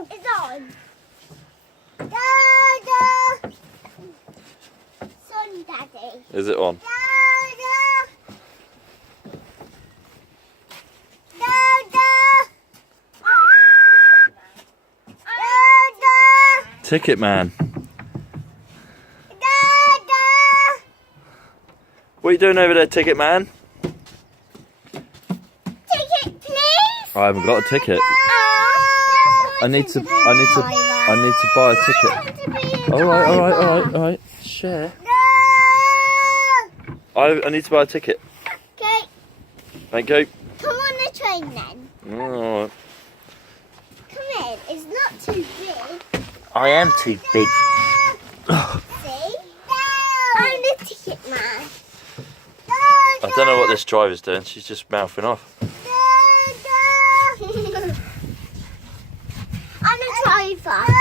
It's on. Dada. Son, Daddy. Is it on? Dada. Dada. Dada. Ticket man. Dada. What are you doing over there, ticket man? Ticket, please. I haven't got a ticket. I need to buy a ticket. Alright. Share. No. I need to buy a ticket. Okay, Thank you. come on the train then. Alright. Come in. It's not too big. I am too big. See? I'm the ticket man. I don't know what this driver's doing. She's just mouthing off. I'm the driver.